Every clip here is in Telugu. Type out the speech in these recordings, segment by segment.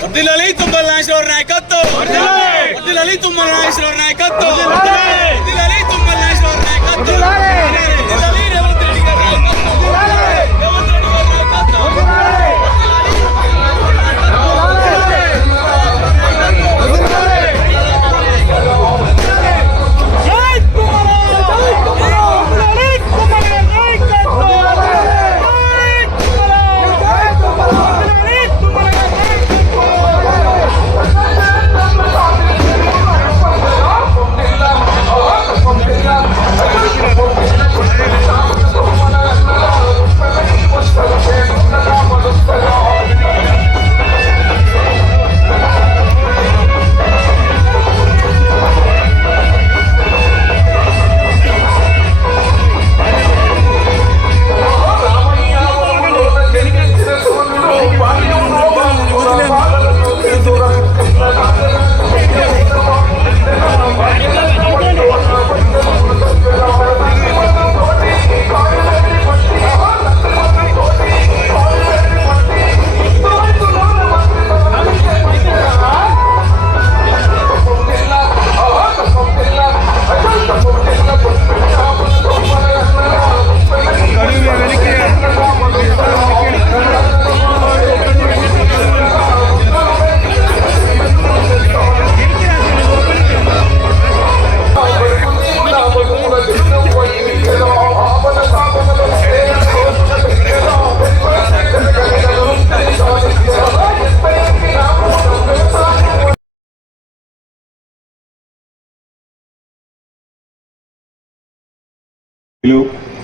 వర్ధిల్లాలి తుమ్మల నాగేశ్వరరావు నాయకత్వం, వర్ధిల్లాలి తుమ్మల నాగేశ్వరరావు నాయకత్వం, వర్ధిల్లాలి తుమ్మల నాగేశ్వరరావు నాయకత్వం, వర్ధిల్లాలి రేవంత్ రెడ్డి గారి నాయకత్వం, రేవంత్ రెడ్డి గారి నాయకత్వం.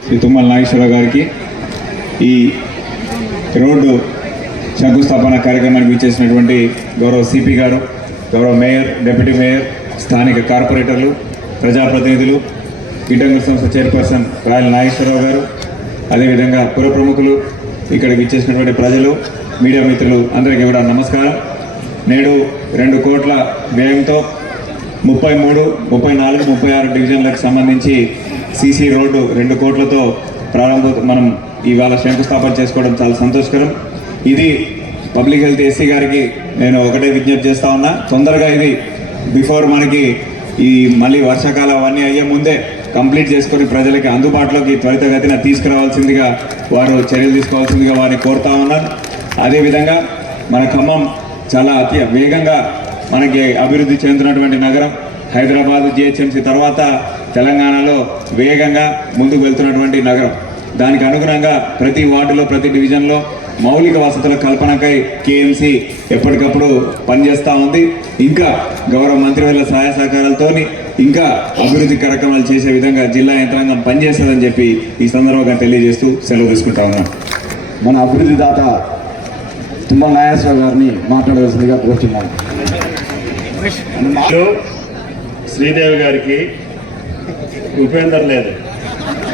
శ్రీ తుమ్మల నాగేశ్వరరావు గారికి ఈ రోడ్డు శంకుస్థాపన కార్యక్రమానికి విచ్చేసినటువంటి గౌరవ సిపి గారు, గౌరవ మేయర్, డిప్యూటీ మేయర్, స్థానిక కార్పొరేటర్లు, ప్రజాప్రతినిధులు, గిడ్డంగుల సంస్థ చైర్పర్సన్ రాయల నాగేశ్వరరావు గారు, అదేవిధంగా పుర ప్రముఖులు, ఇక్కడికి విచ్చేసినటువంటి ప్రజలు, మీడియా మిత్రులు అందరికీ కూడా నమస్కారం. నేడు 2 కోట్ల వ్యయంతో 33, 34, 36 డివిజన్లకు సంబంధించి సీసీ రోడ్డు 2 కోట్లతో మనం ఇవాళ శంకుస్థాపన చేసుకోవడం చాలా సంతోషకరం. ఇది పబ్లిక్ హెల్త్ ఎస్సీ గారికి నేను ఒకటే విజ్ఞప్తి చేస్తా ఉన్నా, తొందరగా ఇది బిఫోర్ మనకి ఈ మళ్ళీ వర్షాకాలం అవన్నీ అయ్యే ముందే కంప్లీట్ చేసుకొని ప్రజలకి అందుబాటులోకి త్వరితగతిన తీసుకురావాల్సిందిగా వారు చర్యలు తీసుకోవాల్సిందిగా వారిని కోరుతా ఉన్నాను. అదేవిధంగా మన ఖమ్మం చాలా అతి వేగంగా మనకి అభివృద్ధి చెందుతున్నటువంటి నగరం. హైదరాబాద్, జిహెచ్ఎంసీ తర్వాత తెలంగాణలో వేగంగా ముందుకు వెళ్తున్నటువంటి నగరం. దానికి అనుగుణంగా ప్రతి వార్డులో, ప్రతి డివిజన్లో మౌలిక వసతుల కల్పనకై కేఎంసీ ఎప్పటికప్పుడు పనిచేస్తూ ఉంది. ఇంకా గౌరవ మంత్రివర్యుల సహాయ సహకారాలతో ఇంకా అభివృద్ధి కార్యక్రమాలు చేసే విధంగా జిల్లా యంత్రాంగం పనిచేస్తుందని చెప్పి ఈ సందర్భంగా తెలియజేస్తూ సెలవు తీసుకుంటా ఉన్నాం. మన అభివృద్ధి దాత తుమ్మల నాగేశ్వరరావు గారిని మాట్లాడవలసిందిగా కోరుతున్నాను. శ్రీదేవి గారికి, ఉపేందర్ లేదు,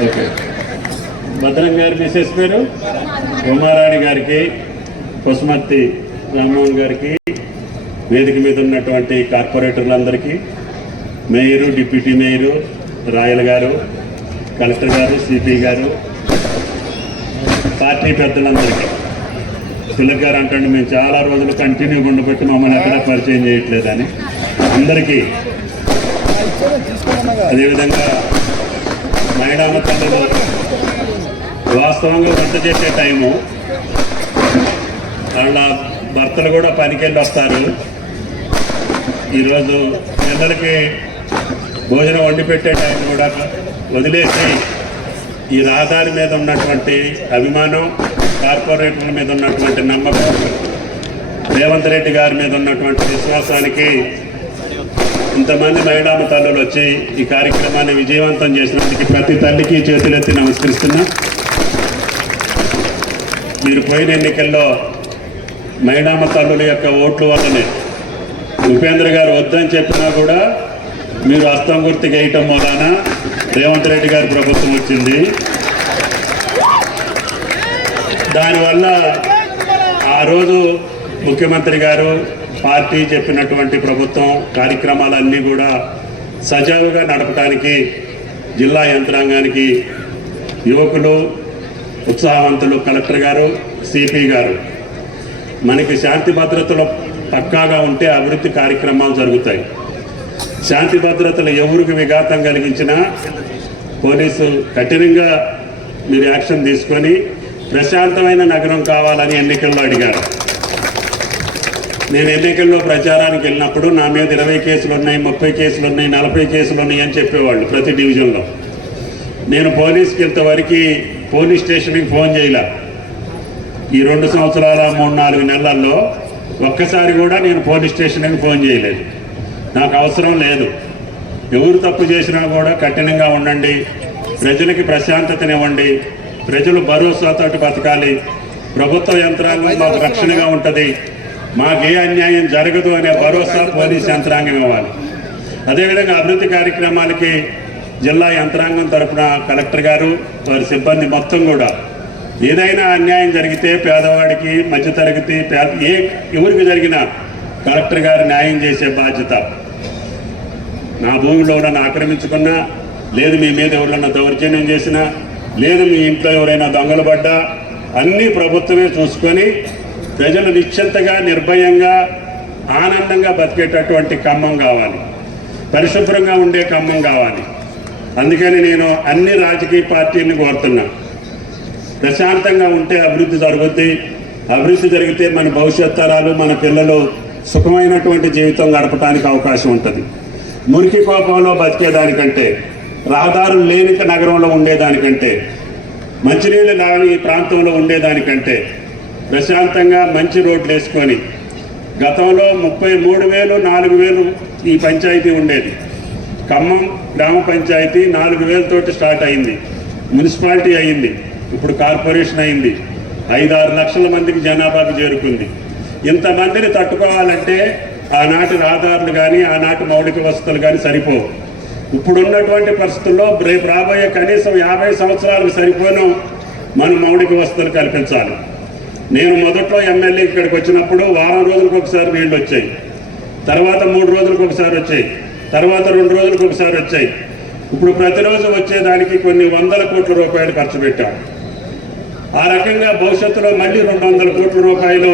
ఓకే, భద్రం గారి మిసెస్ పేరు ఉమారాణి గారికి, పశుమర్తి రామ్మోహన్ గారికి, వేదిక మీద ఉన్నటువంటి కార్పొరేటర్లందరికీ, మేయరు, డిప్యూటీ మేయరు, రాయల్ గారు, కలెక్టర్ గారు, సిపి గారు, పార్టీ పెద్దలందరికీ. తిలక్ గారు అంటే మేము చాలా రోజులు కంటిన్యూగా ఉండబట్టి మమ్మల్ని ఎక్కడా పరిచయం చేయట్లేదని అందరికీ, అదేవిధంగా మహిళామ తల్లులు వాస్తవంగా వంట చేసే టైము వాళ్ళ భర్తలు కూడా పనికెళ్ళి వస్తారు. ఈరోజు పిల్లలకి భోజనం వండి పెట్టే టైం కూడా వదిలేసి ఈ రహదారి మీద ఉన్నటువంటి అభిమానం, కార్పొరేటర్ల మీద ఉన్నటువంటి నమ్మకం, రేవంత్ రెడ్డి గారి మీద ఉన్నటువంటి విశ్వాసానికి ఇంతమంది మహిళామ తల్లులు వచ్చి ఈ కార్యక్రమాన్ని విజయవంతం చేసినందుకు ప్రతి తల్లికి చేతులెత్తి నమస్కరిస్తున్నా. మీరు పోయిన ఎన్నికల్లో మహిళామ తల్లుల యొక్క ఓట్ల వల్లనే ఉపేంద్ర గారు వద్దని చెప్పినా కూడా మీరు హస్తం గుర్తు వేయటం వలన రేవంత్ రెడ్డి గారి ప్రభుత్వం వచ్చింది. దానివల్ల ఆ రోజు ముఖ్యమంత్రి గారు, పార్టీ చెప్పినటువంటి ప్రభుత్వం కార్యక్రమాలన్నీ కూడా సజావుగా నడపడానికి జిల్లా యంత్రాంగానికి యువకులు, ఉత్సాహవంతులు, కలెక్టర్ గారు, సిపి గారు మనకి శాంతి భద్రతలు పక్కాగా ఉంటే అభివృద్ధి కార్యక్రమాలు జరుగుతాయి. శాంతి భద్రతలు ఎవరికి విఘాతం కలిగించినా పోలీసు కఠినంగా మీరు యాక్షన్ తీసుకొని ప్రశాంతమైన నగరం కావాలని ఎన్నికల్లో అడిగారు. నేను ఎన్నికల్లో ప్రచారానికి వెళ్ళినప్పుడు నా మీద 20 కేసులు ఉన్నాయి, 30 కేసులు ఉన్నాయి, 40 కేసులు ఉన్నాయి అని చెప్పేవాళ్ళు ప్రతి డివిజన్లో. నేను పోలీస్కి ఇంతవరకు పోలీస్ స్టేషన్కి ఫోన్ చేయలే. ఈ 2 సంవత్సరాల 3-4 నెలల్లో ఒక్కసారి కూడా నేను పోలీస్ స్టేషన్కి ఫోన్ చేయలేదు. నాకు అవసరం లేదు. ఎవరు తప్పు చేసినా కూడా కఠినంగా ఉండండి, ప్రజలకి ప్రశాంతతనివ్వండి, ప్రజలు భరోసాతోటి బతకాలి, ప్రభుత్వ యంత్రాంగం మాకు రక్షణగా ఉంటుంది, మాకే అన్యాయం జరగదు అనే భరోసా పోలీస్ యంత్రాంగం ఇవ్వాలి. అదేవిధంగా అభివృద్ధి కార్యక్రమాలకి జిల్లా యంత్రాంగం తరఫున కలెక్టర్ గారు వారి సిబ్బంది మొత్తం కూడా ఏదైనా అన్యాయం జరిగితే పేదవాడికి, మధ్యతరగతి ఎవరికి జరిగినా కలెక్టర్ గారు న్యాయం చేసే బాధ్యత. నా భూమిలో ఎవరైనా ఆక్రమించుకున్నా, లేదు మీ మీద ఎవరైనా దౌర్జన్యం చేసినా, లేదు మీ ఇంట్లో ఎవరైనా దొంగలు పడ్డా అన్నీ ప్రభుత్వమే చూసుకొని ప్రజలు నిశ్చింతగా, నిర్భయంగా, ఆనందంగా బతికేటటువంటి ఖమ్మం కావాలి, పరిశుభ్రంగా ఉండే ఖమ్మం కావాలి. అందుకని నేను అన్ని రాజకీయ పార్టీలను కోరుతున్నా, ప్రశాంతంగా ఉంటే అభివృద్ధి జరుగుద్ది. అభివృద్ధి జరిగితే మన భవిష్యత్ తరాలు, మన పిల్లలు సుఖమైనటువంటి జీవితం గడపడానికి అవకాశం ఉంటుంది. మురికి కోపంలో బతికేదానికంటే, రహదారులు లేని నగరంలో ఉండేదానికంటే, మంచినీళ్ళు లేని ఈ ప్రాంతంలో ఉండేదానికంటే ప్రశాంతంగా మంచి రోడ్లు వేసుకొని, గతంలో 33,000, 4,000 ఈ పంచాయతీ ఉండేది. ఖమ్మం గ్రామ పంచాయతీ 4,000 తోటి స్టార్ట్ అయింది, మున్సిపాలిటీ అయింది, ఇప్పుడు కార్పొరేషన్ అయింది, 5-6 లక్షల మందికి జనాభాకు చేరుకుంది. ఇంతమందిని తట్టుకోవాలంటే ఆనాటి రహదారులు కానీ, ఆనాటి మౌలిక వసతులు కానీ సరిపోవు. ఇప్పుడున్నటువంటి పరిస్థితుల్లో రేపు రాబోయే కనీసం 50 సంవత్సరాలకు సరిపోను మనం మౌలిక వసతులు కల్పించాలి. నేను మొదట్లో ఎమ్మెల్యే ఇక్కడికి వచ్చినప్పుడు వారం రోజులకు ఒకసారి నీళ్ళు వచ్చాయి, తర్వాత 3 రోజులకు ఒకసారి వచ్చాయి, తర్వాత 2 రోజులకు ఒకసారి వచ్చాయి. ఇప్పుడు ప్రతిరోజు వచ్చేదానికి కొన్ని 100 కోట్ల రూపాయలు ఖర్చు పెట్టాం. ఆ రకంగా భవిష్యత్తులో మళ్ళీ 200 కోట్ల రూపాయలు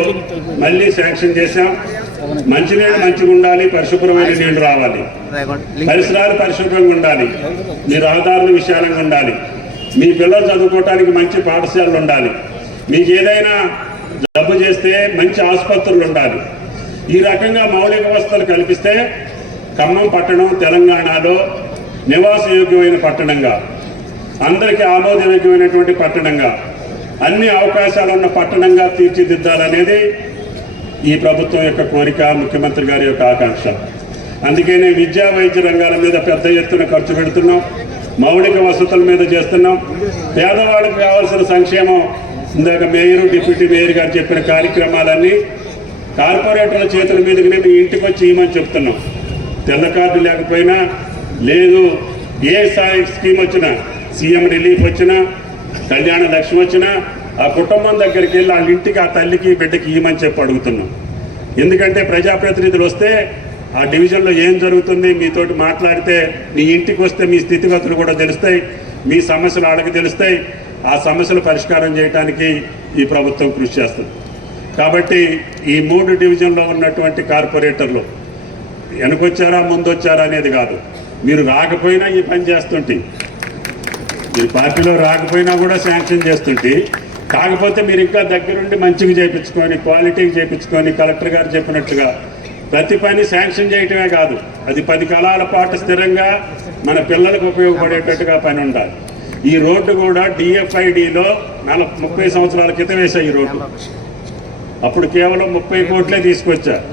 మళ్ళీ శాంక్షన్ చేశాం. మంచినీళ్ళు మంచిగా ఉండాలి, పరిశుభ్రమైన నీళ్లు రావాలి, పరిసరాలు పరిశుభ్రంగా ఉండాలి, మీ రహదారులు విశాలంగా ఉండాలి, మీ పిల్లలు చదువుకోవటానికి మంచి పాఠశాలలు ఉండాలి, మీకు ఏదైనా జబ్బు చేస్తే మంచి ఆసుపత్రులు ఉండాలి. ఈ రకంగా మౌలిక వసతులు కల్పిస్తే ఖమ్మం పట్టణం తెలంగాణలో నివాసయోగ్యమైన పట్టణంగా, అందరికీ ఆమోదయోగ్యమైనటువంటి పట్టణంగా, అన్ని అవకాశాలు ఉన్న పట్టణంగా తీర్చిదిద్దాలనేది ఈ ప్రభుత్వం యొక్క కోరిక, ముఖ్యమంత్రి గారి యొక్క ఆకాంక్ష. అందుకనే విద్యా వైద్య రంగాల మీద పెద్ద ఎత్తున ఖర్చు పెడుతున్నాం, మౌలిక వసతుల మీద చేస్తున్నాం. పేదవాళ్ళకి కావాల్సిన సంక్షేమం, ఇందాక మేయరు, డిప్యూటీ మేయర్ గారు చెప్పిన కార్యక్రమాలన్నీ కార్పొరేటర్ల చేతుల మీదకి మీ ఇంటికి వచ్చి ఇవ్వమని చెప్తున్నాం. తెల్ల కార్డు లేకపోయినా లేదు, ఏ స్కీమ్ వచ్చినా, సీఎం రిలీఫ్ వచ్చినా, కళ్యాణ లక్ష్మి వచ్చినా ఆ కుటుంబం దగ్గరికి వెళ్ళి వాళ్ళ ఇంటికి, ఆ తల్లికి బిడ్డకి ఇవ్వమని చెప్పి అడుగుతున్నాం. ఎందుకంటే ప్రజాప్రతినిధులు వస్తే ఆ డివిజన్లో ఏం జరుగుతుంది మీతోటి మాట్లాడితే, మీ ఇంటికి వస్తే మీ స్థితిగతులు కూడా తెలుస్తాయి, మీ సమస్యలు ఆడకి తెలుస్తాయి. ఆ సమస్యలు పరిష్కారం చేయడానికి ఈ ప్రభుత్వం కృషి చేస్తుంది. కాబట్టి ఈ 3 డివిజన్లో ఉన్నటువంటి కార్పొరేటర్లు వెనకొచ్చారా ముందొచ్చారా అనేది కాదు, మీరు రాకపోయినా ఈ పని చేస్తుంటే, మీరు పార్టీలో రాకపోయినా కూడా శాంక్షన్ చేస్తుంటే, కాకపోతే మీరు ఇంకా దగ్గరుండి మంచిగా చేయించుకొని, క్వాలిటీకి చేయించుకొని, కలెక్టర్ గారు చెప్పినట్లుగా ప్రతి పని శాంక్షన్ చేయటమే కాదు, అది 10 కాలాల పాటు స్థిరంగా మన పిల్లలకు ఉపయోగపడేటట్టుగా పని ఉండాలి. ఈ రోడ్డు కూడా డిఎఫ్ఐడిలో 30 సంవత్సరాల క్రితం వేసాయి ఈ రోడ్డు. అప్పుడు కేవలం 30 కోట్లే తీసుకొచ్చారు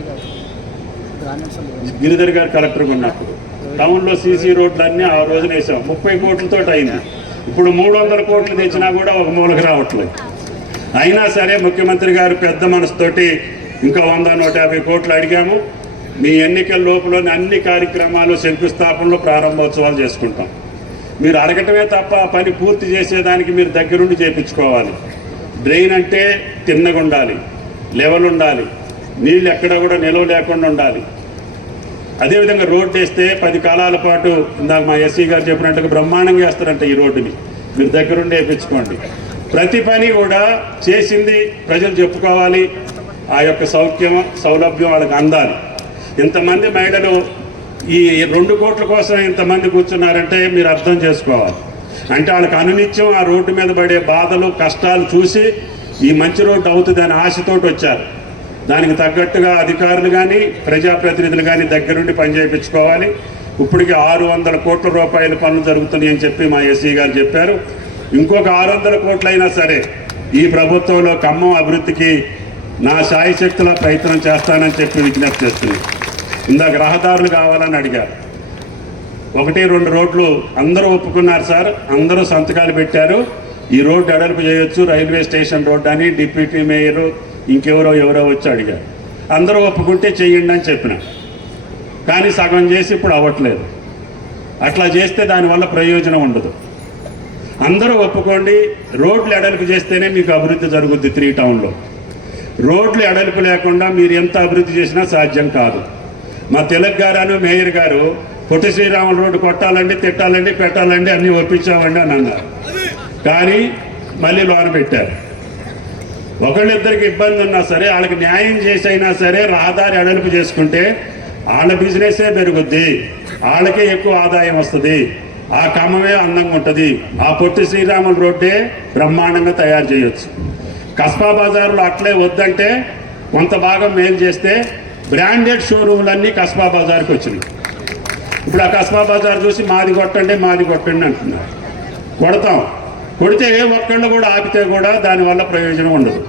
గిరిధర్ గారు కలెక్టర్గా ఉన్నప్పుడు. టౌన్లో సీసీ రోడ్లన్నీ ఆ రోజున వేసాం, 30 కోట్లతో అయింది. ఇప్పుడు 300 కోట్లు తెచ్చినా కూడా ఒక మూలకు రావట్లేదు. అయినా సరే ముఖ్యమంత్రి గారు పెద్ద మనసుతోటి ఇంకా 100-150 కోట్లు అడిగాము. మీ ఎన్నికల లోపలనే అన్ని కార్యక్రమాలు, శంకుస్థాపనలు, ప్రారంభోత్సవాలు చేసుకుంటాం. మీరు అడగటమే తప్ప ఆ పని పూర్తి చేసేదానికి మీరు దగ్గరుండి చేయించుకోవాలి. డ్రైన్ అంటే తిన్నగా ఉండాలి, లెవెల్ ఉండాలి, నీళ్ళు ఎక్కడ కూడా నిలవ లేకుండా ఉండాలి. అదేవిధంగా రోడ్డు వేస్తే 10 కాలాల పాటు, ఇందాక మా ఎస్సీ గారు చెప్పినట్టుగా బ్రహ్మాండంగా వేస్తారంట ఈ రోడ్డుని, మీరు దగ్గరుండి వేయించుకోండి. ప్రతి పని కూడా చేసింది ప్రజలు చెప్పుకోవాలి. ఆ యొక్క సౌలభ్యం వాళ్ళకి అందాలి. ఇంతమంది మహిళలు ఈ 2 కోట్ల కోసం ఇంతమంది కూర్చున్నారంటే మీరు అర్థం చేసుకోవాలి. అంటే వాళ్ళకి అనునిత్యం ఆ రోడ్డు మీద పడే బాధలు కష్టాలు చూసి ఈ మంచి రోడ్డు అవుతుందని ఆశతోటి వచ్చారు. దానికి తగ్గట్టుగా అధికారులు కానీ ప్రజాప్రతినిధులు కానీ దగ్గరుండి పనిచేయించుకోవాలి. ఇప్పటికి 600 కోట్ల రూపాయల పనులు జరుగుతున్నాయి అని చెప్పి మా ఎస్సీ గారు చెప్పారు. ఇంకొక 600 కోట్లైనా సరే ఈ ప్రభుత్వంలో ఖమ్మం అభివృద్ధికి నా శాయశక్తుల ప్రయత్నం చేస్తానని చెప్పి విజ్ఞప్తి చేస్తున్నాను. ఇందాక రహదారులు కావాలని అడిగారు. 1-2 రోడ్లు అందరూ ఒప్పుకున్నారు సార్, అందరూ సంతకాలు పెట్టారు. ఈ రోడ్డు అడల్పు చేయొచ్చు, రైల్వే స్టేషన్ రోడ్డు అని డిప్యూటీ మేయరు ఇంకెవరో వచ్చి అడిగారు. అందరూ ఒప్పుకుంటే చెయ్యండి అని చెప్పిన, కానీ సగం చేసి ఇప్పుడు అవ్వట్లేదు. అట్లా చేస్తే దానివల్ల ప్రయోజనం ఉండదు. అందరూ ఒప్పుకోండి, రోడ్లు ఎడల్పు చేస్తేనే మీకు అభివృద్ధి జరుగుద్ది 3 టౌన్లో. రోడ్లు ఎడల్పు లేకుండా మీరు ఎంత అభివృద్ధి చేసినా సాధ్యం కాదు. మా తెలంగాణ మేయర్ గారు పొట్టి శ్రీరాములు రోడ్డు కొట్టాలండి, తిట్టాలండి, పెట్టాలండి అన్నీ ఒప్పించామండి అని అన్నారు. కానీ మళ్ళీ లోన పెట్టారు. ఒకళ్ళిద్దరికి ఇబ్బంది ఉన్నా సరే వాళ్ళకి న్యాయం చేసి అయినా సరే రహదారి అడలుపు చేసుకుంటే వాళ్ళ బిజినెసే పెరుగుద్ది, వాళ్ళకే ఎక్కువ ఆదాయం వస్తుంది, ఆ ఖమ్మమే అందంగా ఉంటుంది. ఆ పొట్టి శ్రీరాములు రోడ్డే బ్రహ్మాండంగా తయారు చేయొచ్చు. కస్బా బజార్లో అట్లే వద్దంటే కొంత భాగం మేలు చేస్తే బ్రాండెడ్ షోరూమ్లన్నీ కస్బా బజార్కి వచ్చినాయి. ఇప్పుడు ఆ కస్బా బజార్ చూసి మాది కొట్టండి అంటున్నారు. కొడతాం, కొడితే ఏ ఒక్కళ్ళు కూడా ఆపితే కూడా దానివల్ల ప్రయోజనం ఉండదు.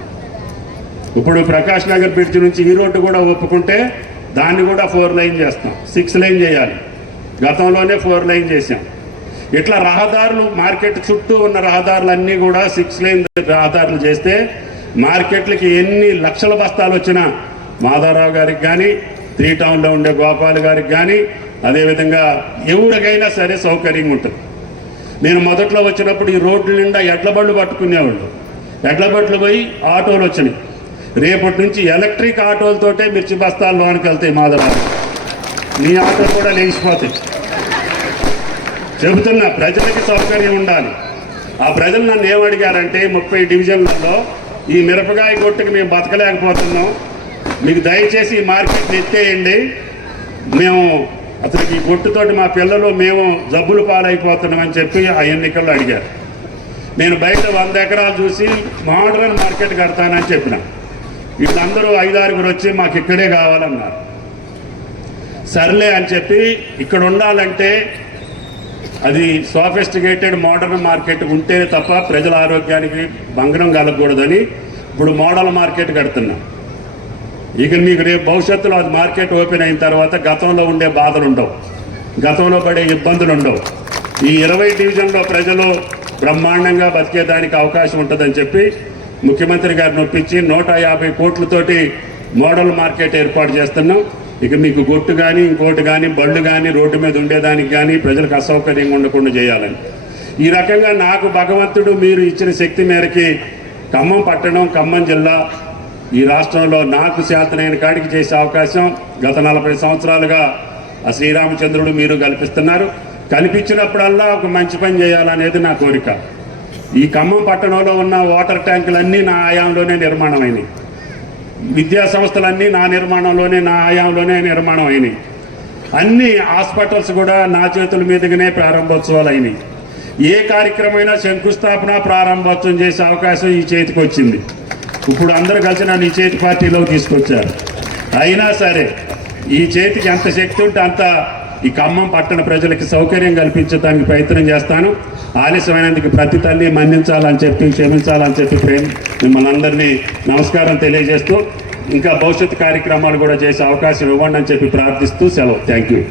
ఇప్పుడు ప్రకాష్ నగర్ బ్రిడ్జ్ నుంచి ఈ రోడ్డు కూడా ఒప్పుకుంటే దాన్ని కూడా 4 లైన్ చేస్తాం, 6 లైన్ చేయాలి. గతంలోనే 4 లైన్ చేసాం. ఇట్లా రహదారులు మార్కెట్ చుట్టూ ఉన్న రహదారులన్నీ కూడా 6 లైన్ రహదారులు చేస్తే మార్కెట్లకి ఎన్ని లక్షల బస్తాలు వచ్చినా మాధవరావు గారికి కానీ 3 టౌన్లో ఉండే గోపాల్ గారికి కానీ అదేవిధంగా ఎవరికైనా సరే సౌకర్యంగా ఉంటుంది. నేను మొదట్లో వచ్చినప్పుడు ఈ రోడ్ల నిండా ఎడ్ల బళ్ళు పట్టుకునేవాళ్ళు. ఎడ్ల బళ్ళు పోయి ఆటోలు వచ్చినాయి. రేపటి నుంచి ఎలక్ట్రిక్ ఆటోలతోటే మిర్చి బస్తాలు లోనికి వెళ్తాయి మాధవరావు. నీ ఆటోలు కూడా లేచిపోతాయి. చెబుతున్నా, ప్రజలకి సౌకర్యం ఉండాలి. ఆ ప్రజలు నన్ను ఏమడిగారంటే 30 డివిజన్లలో ఈ మిరపకాయ కొట్టుకు మేము బతకలేకపోతున్నాం, మీకు దయచేసి ఈ మార్కెట్ని ఎత్తేయండి, మేము అసలు ఈ కొట్టుతోటి మా పిల్లలు మేము జబ్బులు పాలైపోతున్నామని చెప్పి ఆ ఎన్నికల్లో అడిగారు. నేను బయట 100 ఎకరాలు చూసి మోడర్న్ మార్కెట్ కడతానని చెప్పిన. వీళ్ళందరూ 5-6 వచ్చి మాకు ఇక్కడే కావాలన్నారు. సర్లే అని చెప్పి ఇక్కడ ఉండాలంటే అది సోఫిస్టికేటెడ్ మోడర్న్ మార్కెట్ ఉంటే తప్ప ప్రజల ఆరోగ్యానికి భంగం కలగకూడదని ఇప్పుడు మోడల్ మార్కెట్ కడుతున్నాం. ఇక మీకు రేపు భవిష్యత్తులో అది మార్కెట్ ఓపెన్ అయిన తర్వాత గతంలో ఉండే బాధలు ఉండవు, గతంలో పడే ఇబ్బందులు ఉండవు. ఈ 20 డివిజన్లో ప్రజలు బ్రహ్మాండంగా బతికేదానికి అవకాశం ఉంటుందని చెప్పి ముఖ్యమంత్రి గారిని ఒప్పించి 150 కోట్లతోటి మోడల్ మార్కెట్ ఏర్పాటు చేస్తున్నాం. ఇక మీకు గొట్టు కానీ ఇంకోటి కానీ బళ్ళు కానీ రోడ్డు మీద ఉండేదానికి కానీ ప్రజలకు అసౌకర్యంగా ఉండకుండా చేయాలని ఈ రకంగా నాకు భగవంతుడు మీరు ఇచ్చిన శక్తి మేరకి ఖమ్మం పట్టణం, ఖమ్మం జిల్లా ఈ రాష్ట్రంలో నాకు శాతనైన కాడికి చేసే అవకాశం గత 40 సంవత్సరాలుగా ఆ శ్రీరామచంద్రుడు మీరు కల్పిస్తున్నారు. కల్పించినప్పుడల్లా ఒక మంచి పని చేయాలనేది నా కోరిక. ఈ ఖమ్మం పట్టణంలో ఉన్న వాటర్ ట్యాంకులన్నీ నా ఆయాంలోనే నిర్మాణమైనవి. విద్యా సంస్థలన్నీ నా నిర్మాణంలోనే, నా ఆయాంలోనే నిర్మాణం అయినాయి. అన్ని హాస్పిటల్స్ కూడా నా చేతుల మీదుగానే ప్రారంభోత్సవాలు అయినాయి. ఏ కార్యక్రమైనా శంకుస్థాపన ప్రారంభోత్సవం చేసే అవకాశం ఈ చేతికి వచ్చింది. ఇప్పుడు అందరూ కలిసి నన్ను ఈ చేతి పార్టీలోకి తీసుకొచ్చారు. అయినా సరే ఈ చేతికి ఎంత శక్తి ఉంటే అంత ఈ ఖమ్మం పట్టణ ప్రజలకి సౌకర్యం కల్పించడానికి ప్రయత్నం చేస్తాను. ఆలస్యమైనందుకు ప్రతి తల్లి మన్నించాలని చెప్పి, క్షమించాలని చెప్పి మిమ్మల్ని అందరినీ నమస్కారం తెలియజేస్తూ ఇంకా భవిష్యత్ కార్యక్రమాలు కూడా చేసే అవకాశం ఇవ్వండి అని చెప్పి ప్రార్థిస్తూ సెలవు. Thank you.